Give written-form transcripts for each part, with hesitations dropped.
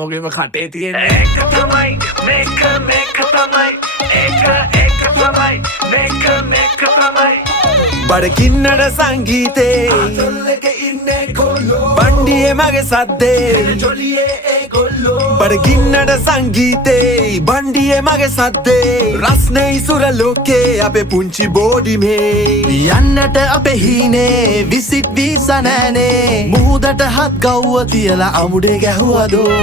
හැමෝගෙම කටේ තියෙන්නේ ඒක තමයි මේක තමයි ඒක තමයි මේක තමයි බඩගින්නට සංගීතේ අතල්ලක ඉන්නේ කොල්ලෝ බණ්ඩියේ මගේ සද්දේ ජොලියේ ඒ කොල්ලෝ බඩගින්නට සංගීතේ බණ්ඩියේ මගේ සද්දේ රස්නේ ඉසුර ලෝකේ අපේ පුංචි බෝඩිමේ යන්නට අපේ හීනේ විසිට් වීසා නෑනේ මුහුදට හත් ගව්ව තියලා අමුඩේ ගැහුවදෝ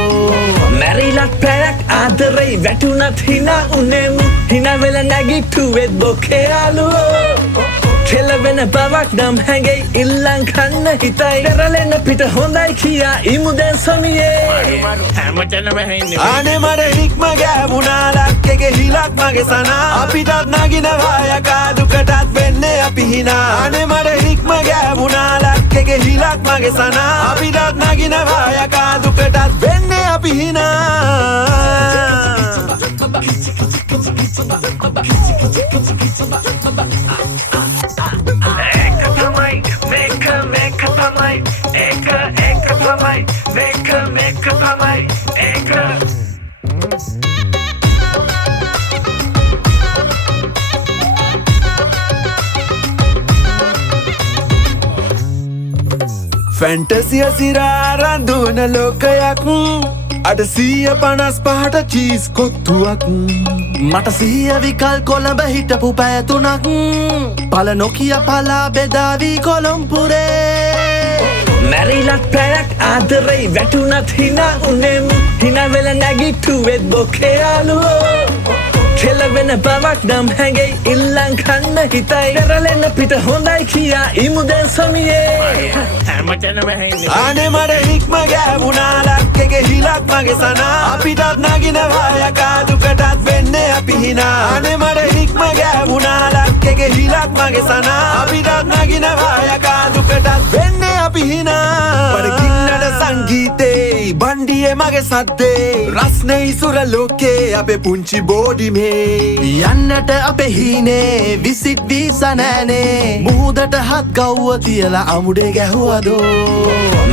මැරිලත් පැයක් ආදරේ වැටුනත් හිනා උනේමු හිනා වෙලා නැගිට්ටුවෙත් බොකේ යාළුවෝ කෙලවෙන බවක් නම් හැඟෙයි ඉල්ලන් කන්න හිතයි පෙරලෙන පිට හොඳයි කියා ඉමු දැන් සමියේ හැමතැනම ඇහෙන්නේ අනේ මට හික්ම ගෑවුණා ලක්කෙගේ හිලක් මගේ සනා අපිටත් නගිනවා යකා දුකටත් වෙන්නේ අපි හිනා අනේ මට හික්ම ගෑවුණා ලක්කෙගේ හිලක් මගේ සනා අපිටත් නගිනවා යකා දුකටත් වෙන්නේ අපි හිනා ඒක තමයි මේක තමයි ඒක තමයි මේක තමයි ඒක ෆැන්ටසිය සිරා රඳුන ලෝකයක් අට 155ට චීස් කොත්තුවක් මට සිහිය විකල් කොළඹ හිටපු පැතුනක් පල නොකිය පලා බෙදාවී කොළොම්පුරේ මැරිලත් පැයක් ආදරේ වැටුනත් හිනා උනේමු හිනා වෙලා නැගිට්ටුවෙත් බොකේ යාළුවෝ කෙලවෙන බවක් නම් හැඟෙයි ඉල්ලන් කන්න හිතයි පෙරලෙන පිට හොඳයි කියා ඉමු දැන් සමියේ හැමතැනම ඇහෙන්නේ අනේ මට හික්ම ගෑවුණා ලක්කෙගේ හිලක් මගේ සනා අපිටත් නගිනවා යකා දුකටත් වෙන්නේ අපි හිනා අනේ මට හික්ම ගෑවුණා ලක්කෙගේ හිලක් මගේ සනා අපිටත් නගිනවා යකා දුකටත් වෙන්නේ අපි හිනා බඩගින්නට සංගීතේ බණ්ඩියේ මගේ සද්දේ රස්නේ ඉසුර ලෝකේ අපේ පුංචි බෝඩිමේ යන්නට අපේ හීනේ විසිට් වීසා නෑනේ මුහුදට හත් ගව්ව තියලා අමුඩේ ගැහුවදෝ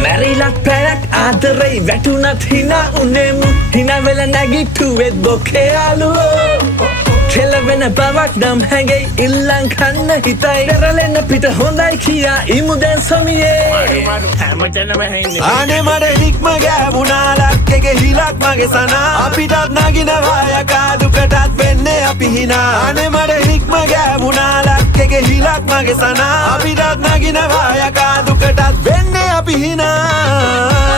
මැරිලත් පැයක් ආදරේ වැටුනත් හිනා උනේමු හිනා වෙලා නැගිට්ටුවෙත් බොකේ යාළුවෝ කෙලවෙන බවක් නම් හැඟෙයි ඉල්ලන් කන්න හිතයි පෙරලෙන පිට හොඳයි කියා ඉමු දැන් සමියේ හැමතැනම ඇහෙන්නේ අනේ මට හික්ම ගෑවුණා ලක්කෙගේ හිලක් මගේ සනා අපිටත් නගිනවා යකා දුකටත් වෙන්නේ අපි හිනා අනේ මට හික්ම ගෑවුණා ලක්කෙගේ හිලක් මගේ සනා අපිටත් නගිනවා යකා දුකටත් වෙන්නේ අපි හිනා